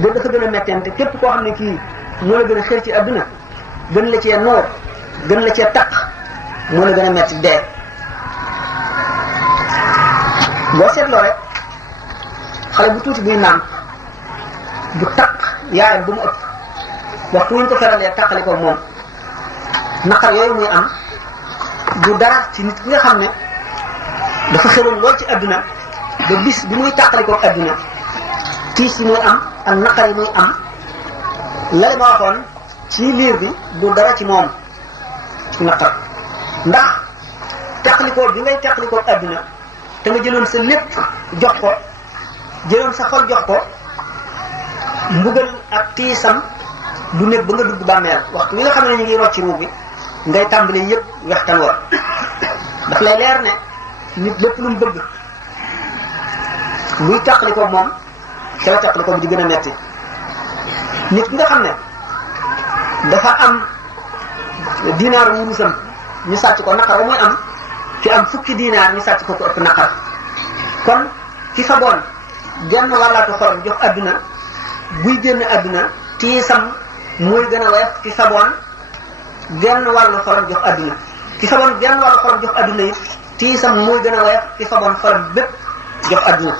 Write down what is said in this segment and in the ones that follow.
dafa gën a mettente képp koo xam ne kii moo la gën a xër ci adduna gën la cee noor gën la cee taq moo la gën a metti dee. boo seetloo rek xale bu tuuti buy naan bu taq yaayam bu mu ëpp waxtu wuñ ko feralee taqali ko moom naqar yooyu muy am du dara ci nit ki nga xam ne dafa xëroon lool ci adduna ba bis bi muy tàqali ko adduna tiis yi muy am ak naqar yi muy am lale ma waxoon ci liir bi du dara ci moom ci naqar ndax tàqalikoo bi ngay tàqalikoo adduna te nga jëloon sa lépp jox ko jëloon sa xol jox ko mbugal ak tiisam du nekk ba nga dugg bàmmeel waxtu wi nga xam ne ñu ngi rocci ruub bi ngay tàmbalee yëpp wextan war daf lay leer ne nit lépp lu mu bëgg luy tàqalikoo moom ca la tàqalikoo bi di gën a metti nit ki nga xam ne dafa am dinaar wurusam ñu sàcc ko naqar ba muy am fi am fukki dinaar ñu sàcc ko ëpp naqar kon ki fa boon genn wàllaatu xolam jox adduna buy génn adduna tiisam mooy gën a woyof ki fa boon genn wàllu xolam jox adduna ki fa boon genn wàllu xolam jox adduna it tiisam mooy gën a woyof ki fa boon xolam bépp jox adduna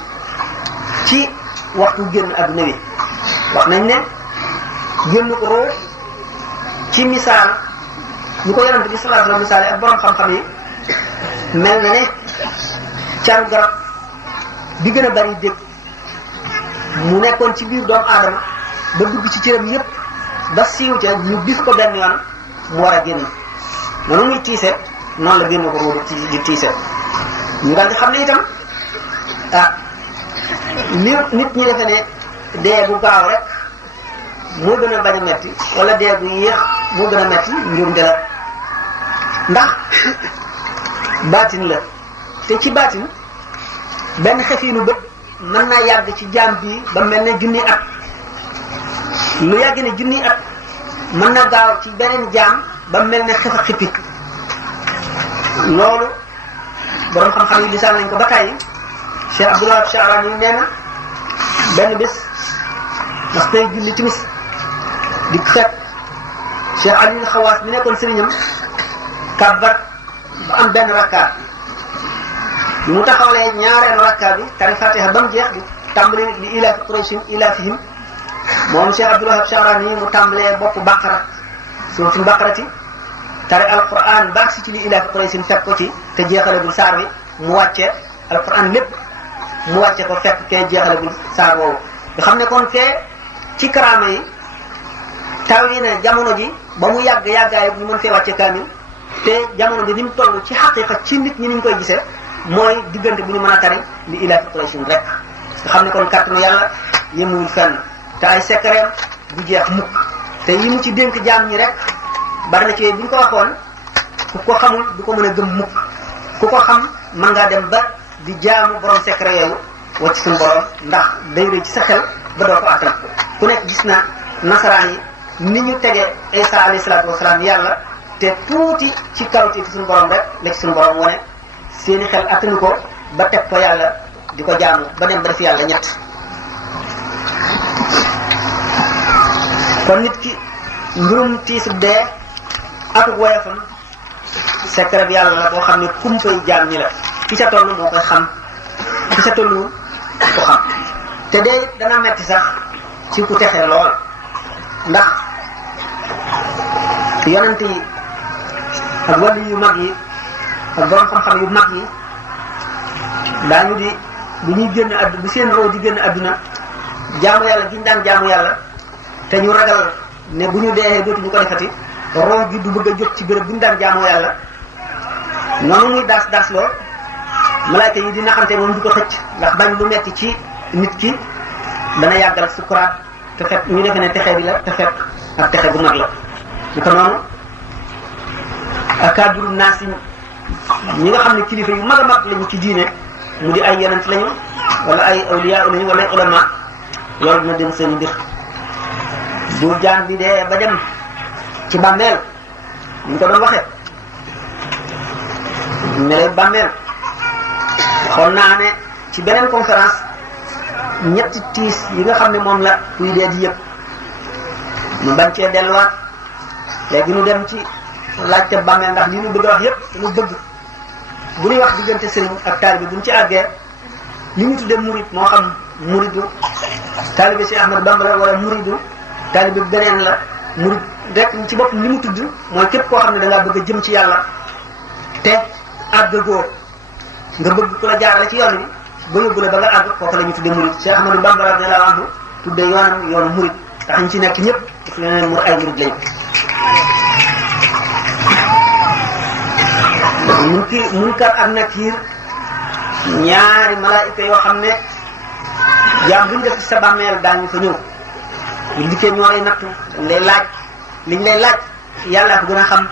ci waxtu génn adduna bi wax nañ ne génn ko roo ci misaal ñu ko yonent bi sallallahu alayhi wa sallam misaale ak borom xam-xam yi mel na ne caru garab bi gën a bari dégg mu nekkoon ci biir doomu aadama ba dugg ci cëram yépp ba siiw ca ñu bis ko benn yoon mu war a génn noonu muy tiise noonu la génn ko roo di tiise ñu daal di xam ne itam li nit ñi defe ne dee bu gaaw rek moo gën a bañ a metti wala dee bu yéex moo gën a metti njuumte la ndax baatin la te ci baatin benn xefiinu bët mën naa yàgg ci jaam bi ba mel ne junni at lu yàgg ne junni at mën na gaaw ci beneen jaam ba mel ne xef a xippi loolu borom xam-xam yi lisaan nañ ko ba tàyyi Cheikh Abdoulaye Charani nee na benn bés mas tey julli timis di fekk Cheikh Aliou Xawaas bi nekkoon sëriñam kàbbar ba am benn rakkaat bi mu taxawalee ñaareelu rakkaat bi tari fatiha ba mu jeex di tàmbali li ilaafi Qurayshin ilaafihim moom Cheikh Abdoulaye Charani mu tàmbalee bopp baqara suuratul baqarati tari alquran baax si ci li ilaafi Qurayshin fekk ko ci te jeexalagul saar bi mu wàcce alquran lépp mu wàcce ko fekk kee jeexalagul saar woowu nga xam ne kon kee ci karaama yi taw yi ne jamono ji ba mu yàgg yàggaay ñu mën fee wàcce kaamil te jamono bi ni mu toll ci xaqiqa ci nit ñi ni ñu koy gisee mooy diggante bu ñu mën a tari li ilaafi Qurayshin rek nga xam ne kon kàttanu yàlla yemuwul fenn te ay sekkareem du jeex mukk te yi mu ci dénk jaam ñi rek bari na ci bu ñu ko waxoon ku ko xamul du ko mën a gëm mukk ku ko xam mën ngaa dem ba di jaamu borom secret yooyu wacc suñu borom ndax day rëy ci sa xel ba doo ko attan ku nekk gis na nasaraan yi ni ñu tegee Isa alayhi salaatu wasalaam yàlla te tuuti ci kawti suñu borom rek la ci suñu borom wane seeni xel attanu ko ba teg ko yàlla di ko jaamu ba dem ba def yàlla ñett kon nit ki mbirum tiisu dee akuk woyofam secret bi yàlla la boo xam ne kumpay jaam ñi la ki ca toll moo koy xam ki ca tollu ko xam te dee dana metti sax ci ku texe lool ndax yonent yi ak wàllu yu mag yi ak borom xam-xam yu mag yi daañu di bu ñuy génn àdduna bu seen roo di génn àdduna jaamu yàlla gi ñu daan jaamu yàlla te ñu ragal ne bu ñu dee dootuñu ko defati roo gi du bëgg a jóg ci béréb bu ñu daan jaamoo yàlla noonu muy daas lool malaayka yi di naxante moom di ko xëcc ndax bañ lu metti ci nit ki dana yàggal sukuraat te fekk ñu defe ne texe bi la te fekk ak texe bu mag la ñu ko noonu akaabiru naas ñi nga xam ne kilifa yu mag a mag lañu ci diine mu di ay yonent lañu wala ay awliya lañu wala ay ulama loolu dina dem seen mbir bu jaan bi dee ba dem ci bàmmeel ñu ko doon waxee mele bàmmeel xool naa ne ci beneen conférence ñetti tiis yi nga xam ne moom la kuy dee di yëpp mu bañ cee delluwaat léegi ñu dem ci laajte bàmmeel ndax li ñu bëgg a wax yépp mu bëgg bu ñuy wax diggante sëriñ ak taalibe bu ñu ci àggee li ñu tuddee murid moo xam muridu taalibe si Ahmad Bamba la wala muridu taalibe beneen la murid rek ci bopp li mu tudd mooy képp koo xam ne da ngaa bëgg a jëm ci yàlla te àggagoo nga bëgg ku la jaarale ci yoon bi ba yóbbu la ba nga àgg kooku la ñu tuddee murid Cheikh Ahmadou Bamba radiyallahu anhu tuddee yoonu murid tax ñu ci nekk ñëpp daf leen mur ay murid lañu munkar ak nakiir ñaari malaayika yoo xam ne jaam bu ñu def ci sa bàmmeel daañu fa ñëw bu dikkee ñoo lay nattu dañ lay laaj liñ lay laaj yàllaa ko gën a xam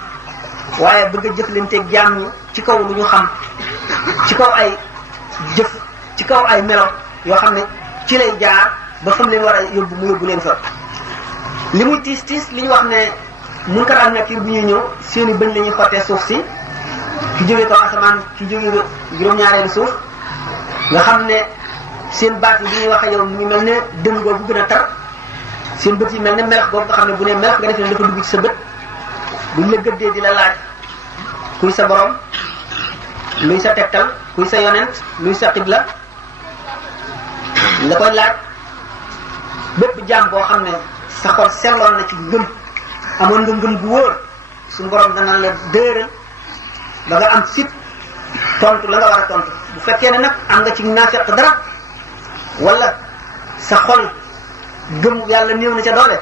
waaye bëgg a jëflanteeg jaam ñi ci kaw lu ñu xam ci kaw ay jëf ci kaw ay melo yoo xam ne ci lay jaar ba fa mu leen war a yóbbu mu yóbbu leen fa li muy tiis tiis li ñu wax ne munkar ak nakiir bu ñuy ñëw seeni bëñ la ñuy xottee suuf si ki jógee kaw asamaan ki jógee juróom-ñaareelu suuf nga xam ne seen baat yi bi ñuy wax ak yow mu ngi mel ne dënn googu gën a tar seen bët yi mel ne melax boobu nga xam ne bu ne melax nga defee ne dafa dugg ci sa bët buñ la gëddee di la laaj kuy sa borom luy sa tegtal kuy sa yonent luy sa xibla la koy laaj bépp jaam boo xam ne sa xol selloon na ci ngëm amoon nga ngëm gu wóor suñu borom dana la dëral ba nga am fit tontu la nga war a tontu bu fekkee ne nag am nga ci naafeq dara wala sa xol gëm yàlla néew na ca doole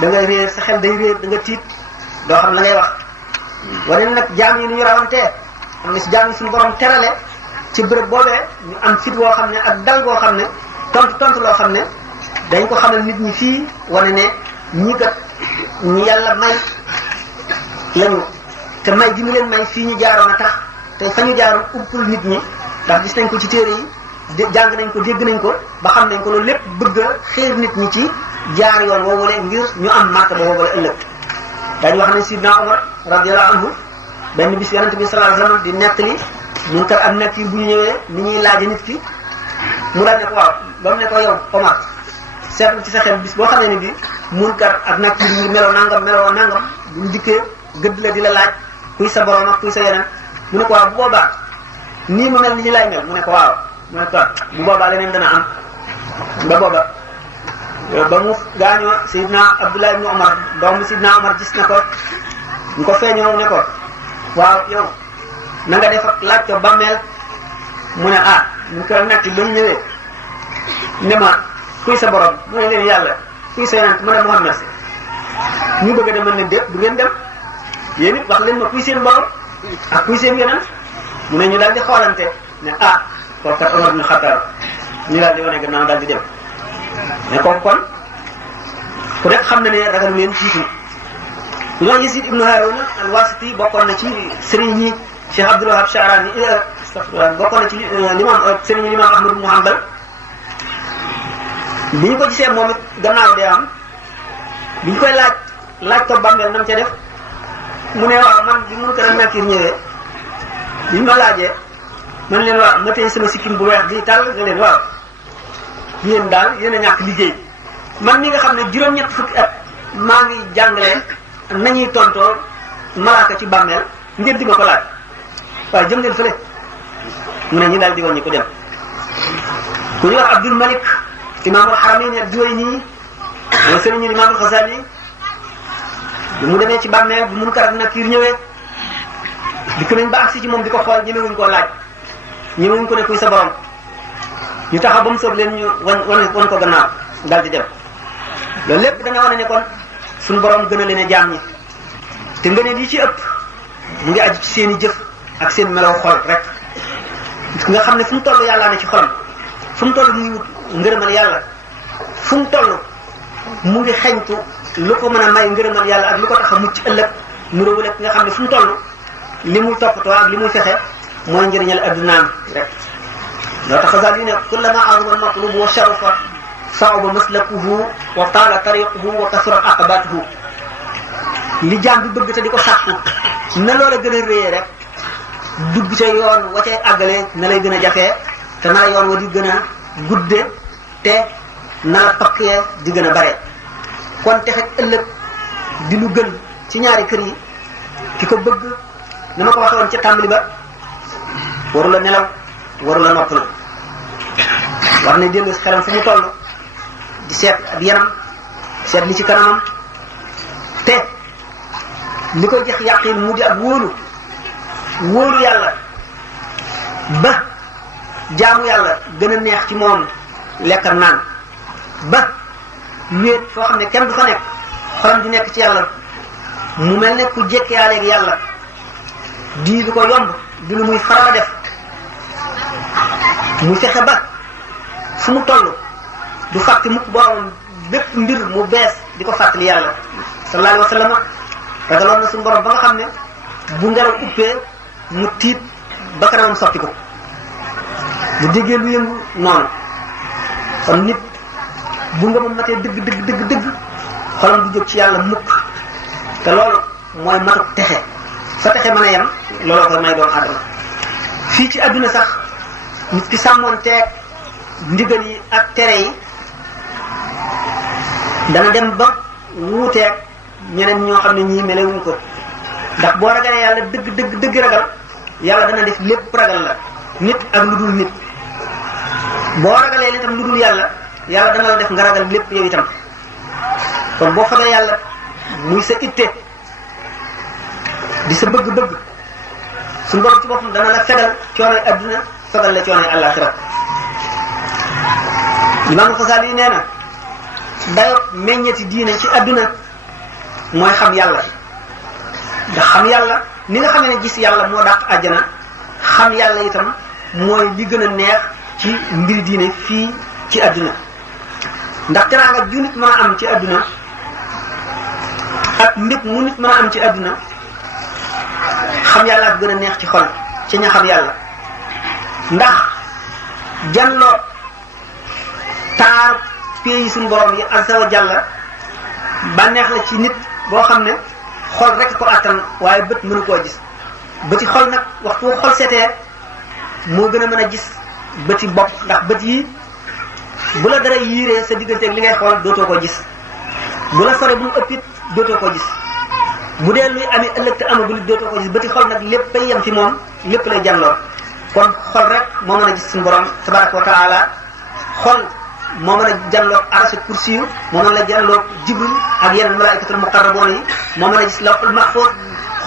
da ngay réer sa xel day réer da nga tiit doo xam la ngay wax wane nag jaam yi nu ñu rawantee xam ne si jaam yi suñu borom terale ci bërëb boobee ñu am fit woo xam ne ak dal goo xam ne tontu loo xam ne dañ ko xamal nit ñi fii wane ne ñi kat ñi yàlla may lañu te may gi mu leen may fii ñu jaaroon a tax te fa ñu jaaroon uppul nit ñi ndax gis nañ ko ci téere yi jàng nañ ko dégg nañ ko ba xam nañ ko loolu lépp bëgg a xeer nit ñi ci jaar yoon woowule ngir ñu am martaba woowule ëllëg dañu wax ne Sidna Umar radiyallahu anhu benn bis yonente bi sallallahu alayhi wasallam di nettali munkar ak nakiir bu ñu ñëwee ni ñuy laaje nit ki mu daal ne ko waaw ba mu ne ko yow Omar seetlu ci sa xel bis boo xamee ne bi munkar ak nakiir ngi meloo nangam buñ dikkee gëdd la di la laaj kuy sa borom ak kuy sa yeneen mu ne ko waaw bu boobaa nii mu mel ni ñu lay mel mu ne ko waaw mu ne ko bu boobaa leneen dana am ba booba ba mu gaañoo Seydina Abdullah ibn Umar doomu Seydina Umar gis na ko ñu ko feeñoo ne ko waaw yow na nga def ak laaj ko bàmmeel mu ne ñu ko nekk ba ñu ñëwee ne ma kuy sa borom mu ne leen yàlla kuy sa yonent mu ne Muhammad ñu bëgg a dem ne déet du ngeen dem yéen it wax leen ma kuy seen borom ak kuy seen yonent mu ne ñu daal di xoolante ne kooku kat Umar ibn Khattab ñu daal di wane gannaaw daal di dem mais kooku kon ku nekk xam na ne ragalu leen jiitu ñoo Yazid ibn Harun al-Wasiti bokkoon na ci sëriñ ñi Cheikh Abdul Wahab Sha'rani bokkoon na ci sëriñ ñi Imam Ahmad ibn Hanbal bi ñu ko gisee moom it gannaaw dee am bi ñu koy laaj ko bàmmeel nam ca def mu ne waaw man bi Munkar ak Nakiir ñëwee bi ñu ma laajee man leen waaw ma tey sama sikkim bu weex bi tàll nga leen waaw yéen daal yéen a ñàkk liggéey man mi nga xam ne juróom-ñett fukki at maa ngi jàngale nañuy tontoo malaaka ci bàmmeel ngeen di ma ko laaj waaye jëm leen fële mu ne ñu daal di woon ñu ko dem ku ñu wax Abdul Malik imaamul Haramayn ad-Duwayni mooy sëriñu imaamul Xasaali bi mu demee ci bàmmeel bu Munkar ak Nakiir ñëwee dikk nañ ba agsi ci moom di ko xool ñemewuñ koo laaj ñemewuñ ko ne kuy sa borom ñu taxaw ba mu soob leen ñu wan ko gannaaw daal di dem loolu lépp da nga wane ne kon suñu borom gën a leen a jaam ñi te ngëneel yi ci ëpp mu ngi aju ci seen i jëf ak seen melaw xol rek nga xam ne fu mu toll yàllaa ne ci xolam fu mu toll mu ngi wut ngërëmal yàlla fu mu toll mu ngi xeñtu lu ko mën a may ngërëmal yàlla ak lu ko tax a mucc ëllëg mu réewul ak nga xam ne fu mu toll li muy toppatoo ak li muy fexe mooy njëriñal addunaam rek loo tax xasaal yi ne kullama azuma al-matlub wa sharafa sa'uba maslakuhu wa taala tariquhu wa kasurat aqabatuhu li jaam bi bëgg te di ko sàkku na loola gën a réyee rek dugg ca yoon wa cay àggale na lay gën a jafee te na yoon wa di gën a gudde te na la tokkee di gën a bare. kon texe ëllëg di lu gën ci ñaari kër yi ki ko bëgg na ma ko waxee woon ca tàmbali ba waru la nelaw waru la noppalu war na dellu si xelam fu mu toll di seet ak yaram seet li ci kanamam te li koy jox yàqin mu di ak wóolu yàlla ba jaamu yàlla gën a neex ci moom lekk ak naan ba wéet foo xam ne kenn du fa nekk xolam di nekk ci yàlla mu mel ne ku jekkiyaaleeg yàlla di lu ko yomb di lu muy faral a def mu fexe ba fu mu toll du fàtte mukk borom bépp mbir mu bees di ko fàttali yàlla sallallahu alayhi wa sallam ragaloon na suñu borom ba nga xam ne bu ngelaw uppee mu tiit ba kanamam soppi ko bu déggee lu yëngu noonu kon nit bu nga ma matee dëgg xolam du jóg ci yàlla mukk te loolu mooy matuk texe fa texe mën a yem looloo koy may doomu aadama fii ci adduna sax nit ki sàmmoon teeg ndigal yi ak tere yi dana dem ba wuuteeg ñeneen ñoo xam ne ñii melewuñ ko ndax boo ragalee yàlla dëgg ragal yàlla dana def lépp ragal la nit ak lu dul nit boo ragalee li tam lu dul yàlla dana la def nga ragal lépp yow itam kon boo xamee yàlla muy sa itte di sa bëgg-bëgg suñu borom ci boppam dana la fegal coonoy adduna fegal la coonoy àllaaxira Imaam Xasaali yi nee na dayo meññeti diine ci adduna mooy xam yàlla ndax xam yàlla ni nga xamee ne gis yàlla moo dàq àjjana xam yàlla itam mooy li gën a neex ci mbiri diine fii ci adduna ndax teraanga ju nit mën a am ci adduna ak mbir mu nit mën a am ci adduna xam yàlla ak gën a neex ci xol ci ña xam yàlla ndax janloo taar pays suñu borom yi azza wa jalla bànneex la ci nit boo xam ne xol rek ko attan waaye bët mënu koo gis bëti xol nag waxtu xol seetee moo gën a mën a gis bëti bopp ndax bët yi bu la dara yiiree sa digganteeg li ngay xool dootoo ko gis bu la sore bu mu ëppit dootoo ko gis bu dee luy ami ëllëg te amagul dootoo ko gis bëti xol nag lépp ay yem fi moom lépp lay jànloon kon xol rek moo mën a gis suñu borom tabaraka wa taala xol moo mën a jànloog arasa kursi yu moo mën a jànloog jibril ak yeneen malaikatul muqarraboon yi moo mën a gis lawhul mahfuz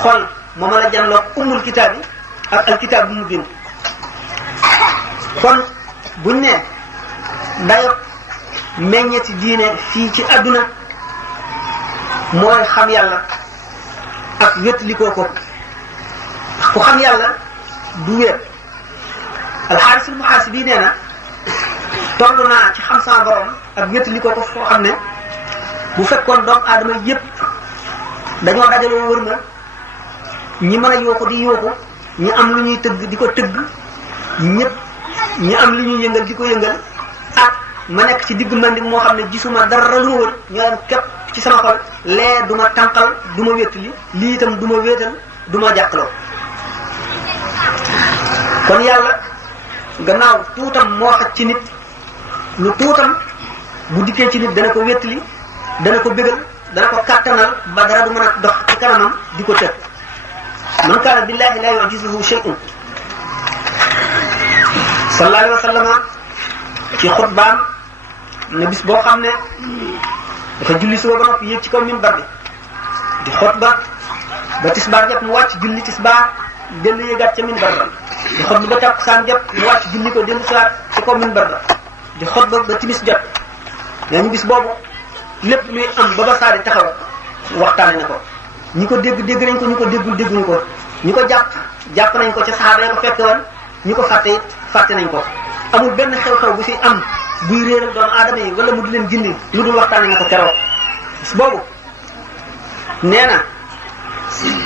xol moo mën a jànloog ummul kitaab yi ak alkitaab bu mu bind kon buñ ne dayo meññeti diine fii ci adduna mooy xam yàlla ak wétlikoo ko ku xam yàlla du wéet alxaarisul muhaasibi nee na toll naa ci xam sama borom ak wétlikoo ko foo xam ne bu fekkoon doomu aadama yépp dañoo dajaloo wër ma ñi mën a yooxu di yooxu ñi am lu ñuy tëgg di ko tëgg ñépp ñi am lu ñuy yëngal di ko yëngal ak ma nekk ci digg mandi moo xam ne gisuma dara lu ma wër ñoo leen képp ci sama xol lee du ma tànqal du ma wéttali lii itam du ma wéetal du ma jàkkaloo kon yàlla gannaaw tuutam moo xaj ci nit lu tuutam bu dikkee ci nit dana ko wéttali dana ko bégal dana ko kàttanal ba dara du mën a dox ci kanamam di ko tëg man kaana billahi la yu'jizuhu shay'un sallallahu alayhi wa sallam ci xutbaam na bis boo xam ne dafa julli suba ba noppi yéeg ci kaw minbar bi di xutba ba tisbaar jot mu wàcc julli tisbaar dellu yéegaat ca minbar ba di xutba ba takkusaan jot mu wàcc julli ko dellu siwaat ci kaw minbar ba di xutba ba timis jot nee ñu bis boobu lépp luy am ba ba saa di taxaw waxtaane na ko ñi ko dégg nañ ko ñu ko déggul dégguñu ko ñi ko jàpp nañ ko ca saxaaba ya ko fekke woon ñi ko fàtte it fàtte nañ ko amul benn xew-xew bu fi am buy réeral doomu aadama yi wala mu di leen gindi lu dul waxtaane nga ko keroog bis boobu nee na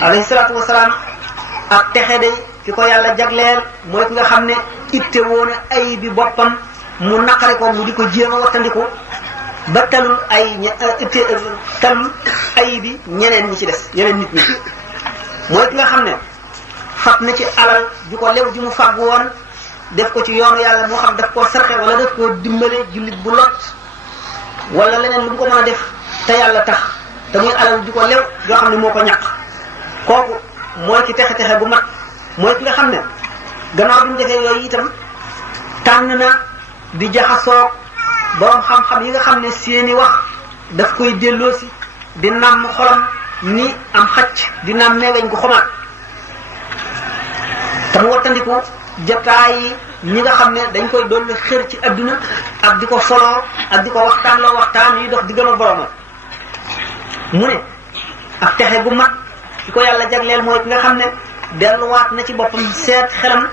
alayhi salaatu wasalaam ak texe day ki ko yàlla jagleel mooy ki nga xam ne itte woona ay bi boppam mu naqari ko mu di ko jéem a wattandiku ba talul talul ay bi ñeneen ñi ci des yeneen nit ñi mooy ki nga xam ne fab na ci alal ju ko lew ji mu fàgg woon def ko ci yoonu yàlla moo xam daf koo sarxe wala daf koo dimbale jullit bu lot wala leneen lu mu ko mën a def te yàlla tax te muy alal ju ko lew yoo xam ne moo ko ñàq kooku mooy ki texe bu mat mooy ki nga xam ne gannaaw bi mu defee yooyu itam tànn na di jaxasoo borom xam-xam yi nga xam ne seeni wax daf koy delloosi di nàmm xolam ni am xacc di nàmmee weñ gu xomaat te mu wattandiku jataay yi ñi nga xam ne dañ koy dolli xër ci adduna ak di ko soloo ak di ko waxtaan yi dox di gëm a boromam mu ne ak texe gu mat ki ko yàlla jagleel mooy ki nga xam ne delluwaat na ci boppam seet xelam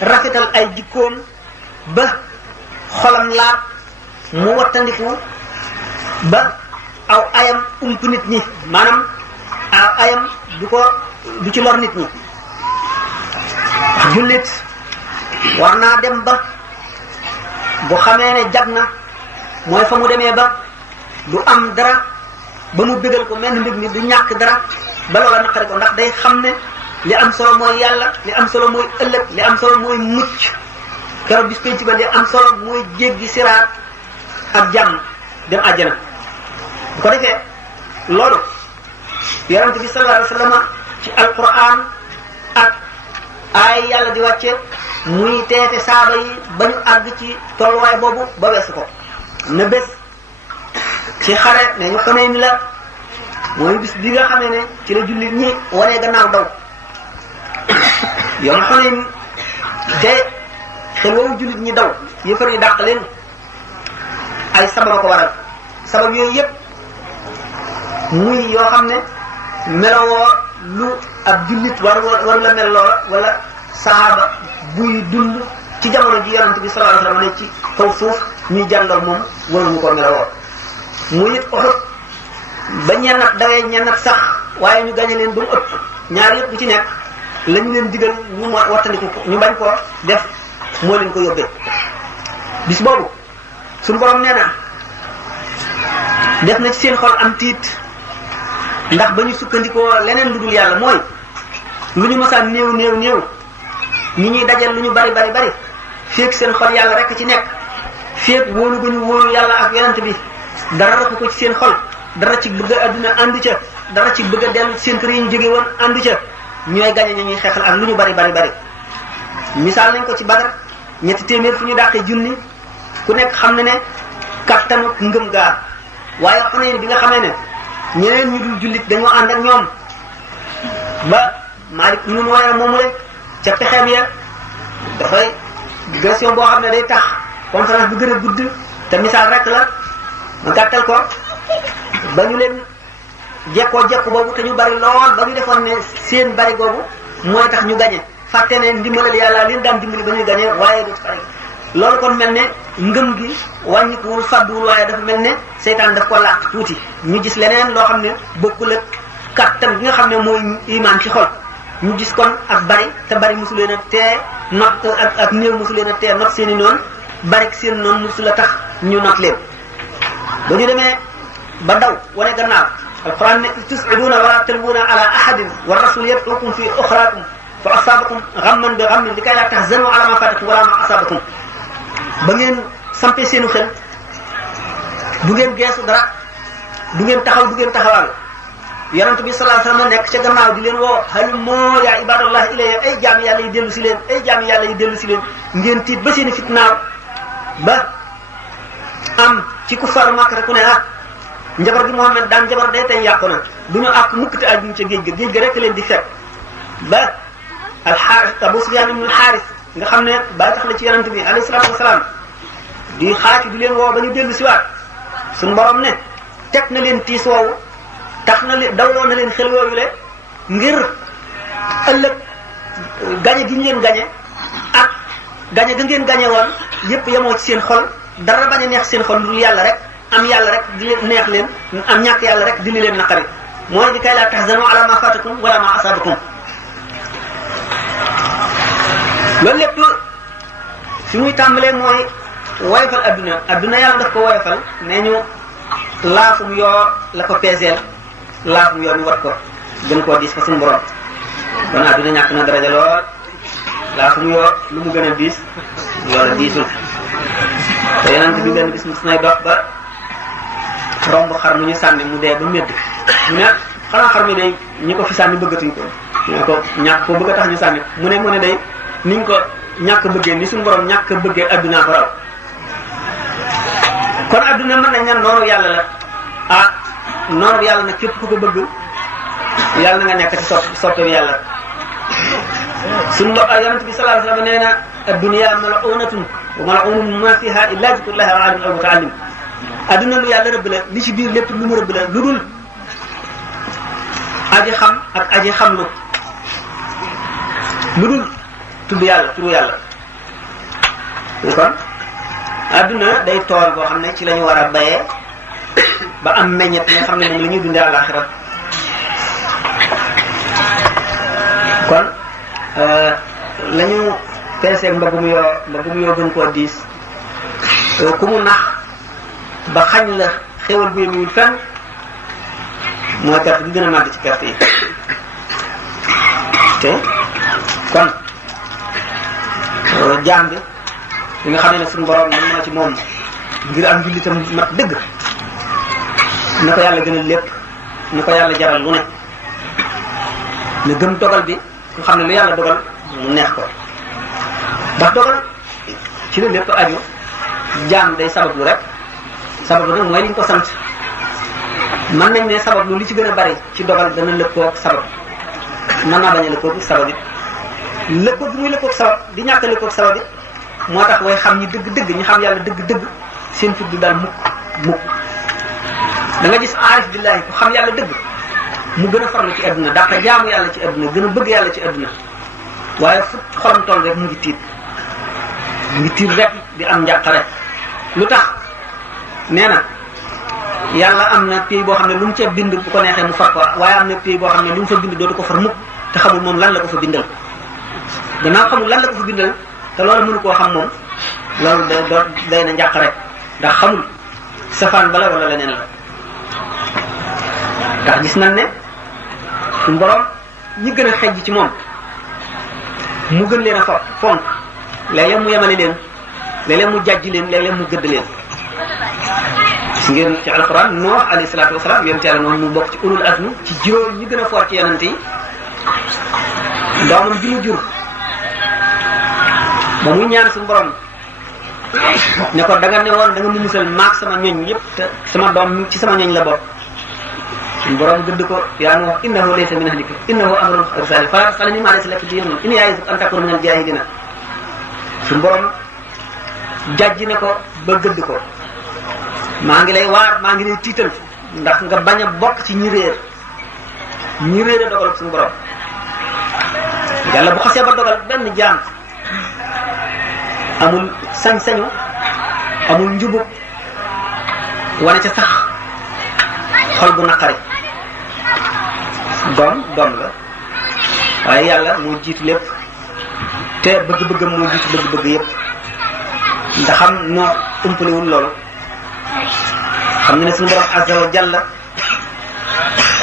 rafetal ay jikkoom ba xolam laab mu wattandiku ba aw ayam ump nit ñi maanaam aw ayam du ci lor nit ñi wax jullit war naa dem ba bu xamee ne jag na mooy fa mu demee ba du am dara ba mu bégal ko mel mbir mi du ñàkk dara ba loola naqari ko ndax day xam ne li am solo mooy yàlla li am solo mooy ëllëg li am solo mooy mucc keroog bis penc ba li am solo mooy jéggi siraat ak jàmm dem àjjana bu ko defee loolu yonent bi sallallahu alayhi wasallam ci alquran ak ay yàlla di wàcce muy teete saaba yi ba ñu àgg ci tolluwaay boobu ba weesu ko na bés ci xare ne ñu xamee ni la mooy bis bi nga xamee ne ci la jullit ñi wanee gannaaw daw yow xamee ni te xel woowu jullit ñi daw yëfar yi dàq leen ay sabab ko waral sabab yooyu yëpp muy yoo xam ne melowoo lu ab jullit war la mel loola wala sahaaba buy dund ci jamono ji yonent bi sallallahu alayhi wasallam ne ci kaw suuf ñuy jàngal moom waruñu ko melowoo muy it Uhud ba ñennat dawee ñennat sax waaye ñu gañe leen ba mu ëpp ñaar yëpp bu ci nekk lañu leen digal ñu wattandiku ñu bañ ko def moo leen ko yóbbee bis boobu suñu borom nee na def na ci seen xol am tiit ndax ba ñu sukkandikoo leneen lu dul yàlla mooy lu ñu mosaan néew ñi ñuy dajal lu ñu bari féeg seen xol yàlla rek ci nekk féeg wóolu ba ñu wóolu yàlla ak yonent bi dara rek ko ci seen xol dara ci bëgg a adduna àndu ca dara ci bëgg a dellu ci seen kër yi ñu jóge woon àndu ca ñooy gañe ñuy xeexal ak lu ñu bari misaal nañ ko ci Badar 300 fu ñu dàqee junni ku nekk xam na ne kattanu ngëm gaar waaye Xunayn bi nga xamee ne ñeneen ñu dul jullit dañoo ànd ak ñoom ba Maalik ibn Nuwayra moomu rek ca pexeem ya dafay digression boo xam ne day tax conférence bu gën a gudd te misaal rek la ma gàttal ko ba ñu leen jekkoo jekku boobu te ñu bari lool ba ñu defoon ne seen bari googu mooy tax ñu gañe fàtte ne ndimbalal yàlla leen daan dimbali ba ñuy gañe waaye du bari loolu kon mel ne ngëm gi wàññikuwul fàdduwul waaye dafa mel ne seytaan daf ko làq tuuti ñu gis leneen loo xam ne bokkul ak kattan bi nga xam ne mooy imaan ci xol ñu gis kon ak bari te bari mosu leen a tee not ak néew mosu leen a tee not seen i noonu bari seen noonu mosu la tax ñu not leen ba ñu demee ba daw wane gannaaw alquran ne tus'iduna wala talwuna ala ahadin wa rasul yad'ukum fi ukhrakum fa asabakum ghamman bi ghammin likay la tahzanu ala ma fatakum wala ma asabakum ba ngeen sampee seenu xel du ngeen geesu dara du ngeen taxawal yonent bi sallallahu alayhi wasallam nekk ca gannaaw di leen woo halumma ya ibadallah ilayya ay jaami yàlla yi dellu si leen ngeen tiit ba seeni fitnaaw ba am ci kuffaaru Makka rek ku ne njabar gi Muhammad daan njabar day tey yàqu na du ñu àkk mukk te ajuñ ca géej ga rek leen di fekk ba al-Haaris Abu Sufyaan ibn al-Haaris nga xam ne ba tax la ci yonent bi alayhi salaatu wasalaam di xaaci di leen woo ba ñu dellu si waat suñu borom ne teg na leen tiis woowu tax na leen dawloo na leen xel yooyu le ngir ëllëg gañe gi ñu leen gañe ak gañe ga ngeen gañe woon yépp yemoo ci seen xol dara bañ a neex seen xol lu yàlla rek am yàlla rek di leen neex leen am ñàkk yàlla rek di leen naqari mooy di kay laa tahzanu ala ma fatakum wala ma asabakum loolu lépp fi muy tàmbalee mooy woyofal adduna yàlla daf ko woyofal nee ñu laafum yoo la ko peeseel laafum yoo ñu wat ko gën koo diis fa suñu borom kon adduna ñàkk na daraja lool laa su mu yoo lu mu gën a diis loola diisul te yonent bi benn bis mos nay dox ba romb xar mu ñu sànni mu dee ba médd mu ne xanaa xar mi day ñi ko fi sànni bëggatuñ ko ñu ne ko ñàkk ko bëgg a tax ñu sànni mu ne day niñ ko ñàkk bëggee ni suñu borom ñàkk bëggee adduna ko raw kon adduna mën nañ ne noonu yàlla la ah noonu yàlla nag képp ku ko bëgg yàlla na nga nekk ci soppe bi yàlla suñu yonent bi sallallahu alayhi wasallam nee na ad-dunya mal'unatun wa mal'unun ma fiha illa zikrullahi wa alim aw muta'allim adduna lu yàlla rëbb la li ci biir lépp lu mu rëbb la lu dul aji xam ak aji xamlu lu dul tudd yàlla turu yàlla kon adduna day tool boo xam ne ci la ñu war a bayee ba am meññet nga xam ne moom la ñuy dundee àllaxira kon la ñu peeseeg mbagum yoo gën koo diis ku mu nax ba xañ la xéwal bu yemul fenn mooy perte bi gën a màgg ci perte yi te kon jaam bi li nga xam ne suñu borom mën na ci moom ngir am jullitam mat dëgg na ko yàlla gënal lépp na ko yàlla jaral lu ne na gëm dogal bi ku xam ne lu yàlla dogal mu neex ko ndax dogal ci la lépp aju jaam day sabablu rek sabablu nag mooy liñ ko sant mën nañ ne sabablu li ci gën a bari ci dogal dana lëkkoog sabab mën naa bañ a lëkkoog sabab it lëkkoog bi muy lëkkoog sabab di ñàkk a lëkkoog sabab it moo tax way xam ñi dëgg-dëgg ñi xam yàlla dëgg-dëgg seen fit du daal mukk da nga gis aarif billahi ku xam yàlla dëgg mu gën a farlu ci adduna dafa jaamu yàlla ci adduna gën a bëgg yàlla ci adduna waaye fu xolam toll rek mu ngi tiit rek di am njàqare lu tax nee na yàlla am na pays boo xam ne lu mu ca bind bu ko neexee mu far ko waaye am na pays boo xam ne lu mu fa bind dootu ko far mukk te xamul moom lan la ko fa bindal gannaaw xamul lan la ko fa bindal te loolu mënu koo xam moom loolu day na njàq rek ndax xamul safaan bala wala leneen la ndax gis nañ ne suñu borom ñi gën a xejj ci moom mu gën leen a fonk léeg-léeg mu yemale leen léeg-léeg mu jàjj leen léeg-léeg mu gëdd leen gis ngeen ci alquran Nuux alayhi salaatu wasalaam yonent yàlla noonu mu bokk ci ulul azmi ci juróom ñi gën a foor ci yonent yi doomam bi mu jur ba muy ñaan suñu borom ne ko da nga ne woon da nga mu musal maag sama ñoñ yëpp te sama doom ci sama ñoñ la bokk suñu borom gëdd ko yaa Nuux innahu laysa min ahlika innahu amrun ghayru salih fas'alni ma laysa laka bihi ilmun inni a'izuka an takuna min al-jahilina suñu borom jàjji ne ko ba gëdd ko maa ngi lay waar maa ngi lay tiital ndax nga bañ a bokk ci ñi réer a dogal suñu borom yàlla bu xasee ba dogal benn jaam amul sañ-sañu amul njubub wane ca sax xol bu naqari doom la waaye yàlla moo jiitu lépp te bëgg-bëggam moo jiitu bëgg-bëgg yépp ndax xam noo umpalewul loolu xam nga ne suñu borom azza wa jalla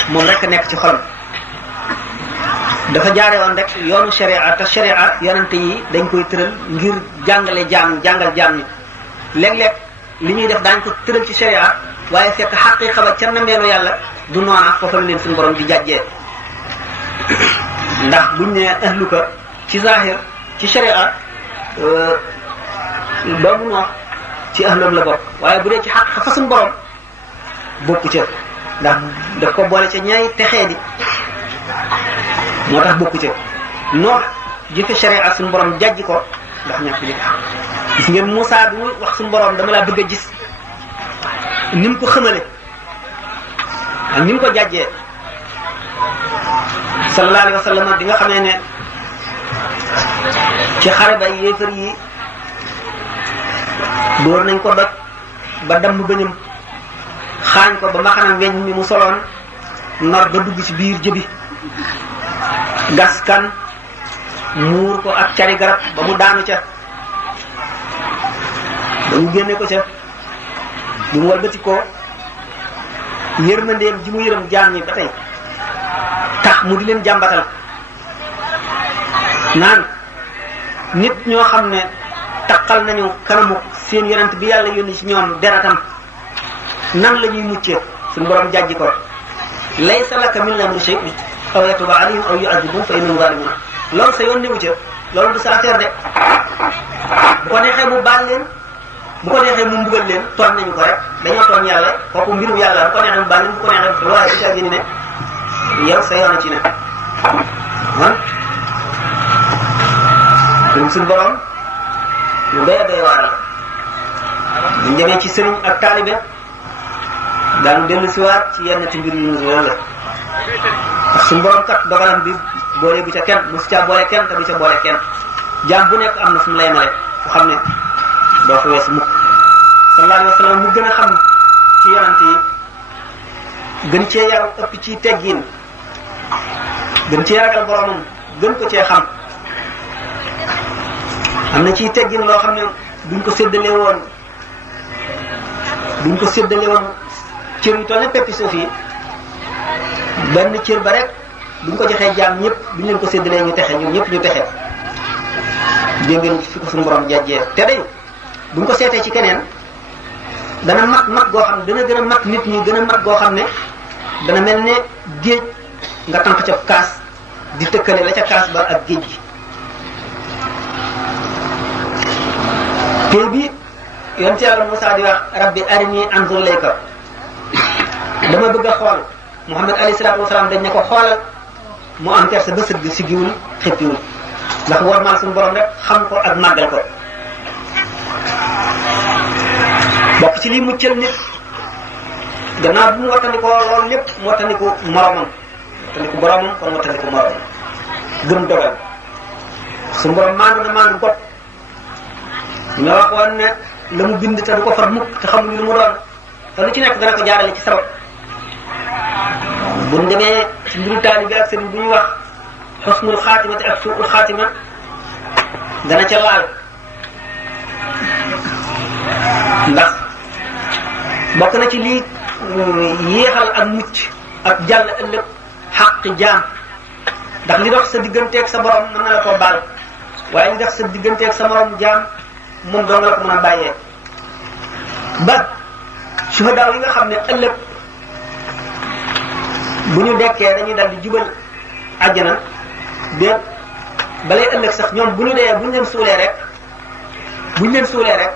moom rek a nekk ci xolam dafa jaare woon rek yoonu sharia te sharia yonente yi dañ koy tëral ngir jàngal jaam ñi léeg-léeg li ñuy def daañ ko tëral ci sharia waaye fekk xaqiqa ba ca nameelu yàlla du noona foofa la leen suñu borom di jàjjee ndax buñ ne ahluka ci zahir ci sharia doomu Nuux ci ahlam la bokk waaye bu dee ci xaqiqa fa suñu borom bokku ca ndax daf ko boole ca ñaay texee di moo tax bokku ca Nuux jëfe sharia suñu borom jàjji ko ndax ñàkk li gis ngeen Moussa bi muy wax suñu borom dama laa bëgg a gis ni mu ko xamale ak ni mu ko jàjjee sallallahu alayhi wa sallam di nga xamee ne ci xare ba yéefar yi dóor nañ ko doj ba damm bëñam xaañ ko ba mbaxanam weñ mi mu soloon nar ba dugg ci biir jëbi gas kan muur ko ak cari garab ba mu daanu ca ba ñu génne ko ca bu mu walbati ko yërmandeem ji mu yërëm jaam ñi ba tey tax mu di leen jàmbatal naan nit ñoo xam ne taqal nañu kanamu seen yonent bi yàlla yónni ci ñoom deratam nan la ñuy muccee suñu borom jàjji ko laysa laka min amri shay'un aw yatuba alayhim aw yu'adhibum fa innahum zalimun loolu sa yoon newu ca loolu du sa affaire de bu ko neexee mu baal leen bu ko neexee mu mbugal leen tooñ nañu ko rek dañoo tooñ yàlla kooku mbirum yàlla bu ko neexee mu baal leen bu ko neexee waaye ci tagi ni ne yow sa yoon a ci ne man duñ suñu borom lu doy doy waar la buñ demee ci sëriñ ak taalibe daanu dellu si waat ci yenn ci mbir yu ñu loolu la ndax suñu borom kat dogalam bi boole bu ca kenn mosu caa boole kenn te du ca boole kenn jaam bu nekk am na fu mu lay male fu xam ne doo fa wees mukk sallallahu alayhi wa sallam mu gën a xam ci yonante yi gën cee yaru ëpp ci teggiin gën cee ragal boromam gën ko cee xam am na ciy teggin loo xam ne duñ ko séddale woon cër yu toll ne peppi suuf yi benn cër ba rek buñ ko joxee jaam ñëpp buñ leen ko séddalee ñu texe ñoom ñëpp ñu texe dégg ngeen fi ko suñu borom jajjee te day buñ ko seetee ci keneen dana mat goo xam ne dana gën a mat nit ñi gën a mat goo xam ne dana mel ne géej nga tànk ca kaas di tëkkale la ca kaas ba ak géej gi tey bi yonent Yàlla Musaa di wax rabbi arini anzur ilayka dama bëgg a xool Muhammad alayhi salaatu wasalaam dañ ne ko xoolal mu am kersa ba sëgg siggiwul xippiwul ndax warmaal suñu borom rek xam ko ak màggal ko bokk ci lii muccal nit gannaaw bu mu wattandikoo loolu lépp mu wattandiku moromam wattandiku boromam kon wattandiku moromam gëm dogal suñu borom maandu na maandu got ñu waxoon ne la mu bind te du ko far mukk te xamuñu lu mu doon te lu ci nekk dana ko jaarale ci sabab buñ demee ci mbiru taalibe ak sëriñ bu ñuy wax xusnul xaatimati ak suul xaatima dana ca laal ndax bokk na ci lii yéexal ak mucc ak jàll ëllëg xaqi jaam ndax li dox sa digganteeg sa borom mën na la koo baal waaye li dox sa digganteeg sa morom jaam moom doo nga la ko mën a bàyyee ba suhadaaw yi nga xam ne ëllëg bu ñu dekkee dañuy dal di jubal àjjana déet balay ëllëg sax ñoom bu ñu dee bu ñu leen suulee rek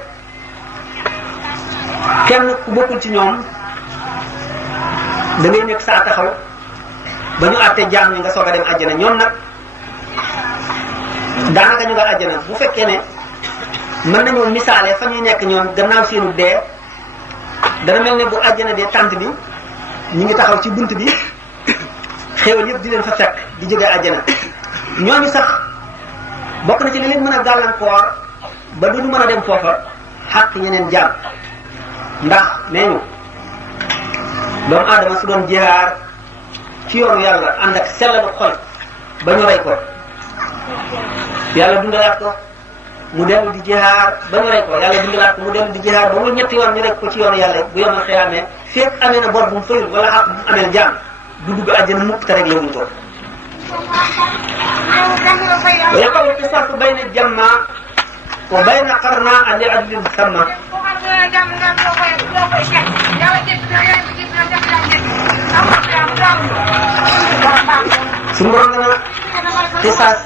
kenn ku bokkul ci ñoom da ngay nekk saa taxaw ba ñu àttee jaam ñi nga soog a dem àjjana ñoom nag daanaka ñu nga àjjana bu fekkee ne mën nañoo misaale fa ñuy nekk ñoom gannaaw seenu dee dana mel ne bu àjjana dee tànt bi ñu ngi taxaw ci bunt bi xéewal yëpp di leen fa fekk di jógee àjjana ñooñu sax bokk na ci li leen mën a gàllankoor ba duñu mën a dem foofa xàq ñeneen jaam ndax nee ñu doomu aadama su doon jihaar ci yoonu yàlla ànd ak sellalu xol ba ñu rey ko yàlla dundalaat ko mu dellu di jihaar ba ñu rey ko yàlla dundalaat ko mu dellu di jihaar ba mu ñetti yoon ñu rek ko ci yoonu yàlla bu yomal xiyaamee fekk amee na bor bu mu fayul wala xaq bu mu ameel jaam du dugg àjjana mukk te rek la wuñ ko wa yaqaw qisaasu bayna jamma wa bayna qarna li adlin samma suñu borom na qisaas